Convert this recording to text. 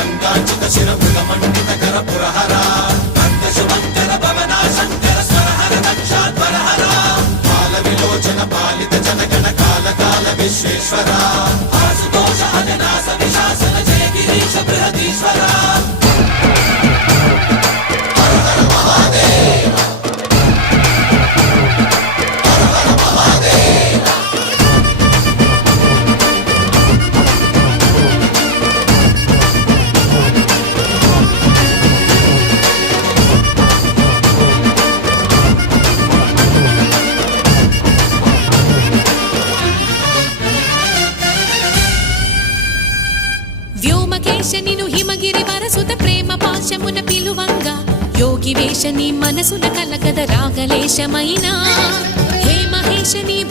గంగాచిత శిర మృగమండిత కర పురహర భక్త శుభంకర భవనా శంకర స్వరహర దక్షాధ్వరహర బాల విలోచన పాలిత జనగణ కాల కాల విశ్వేశ్వర ఆశుతోష అజనాస విశాసన జయ గిరీశ బృహదీశ్వర వ్యోమకేశనిను హిమగిరి వరసుత ప్రేమ పాశమున పిలువంగా యోగి వేషని మనసున కలగద రాగలేశమైనా హే మహేశని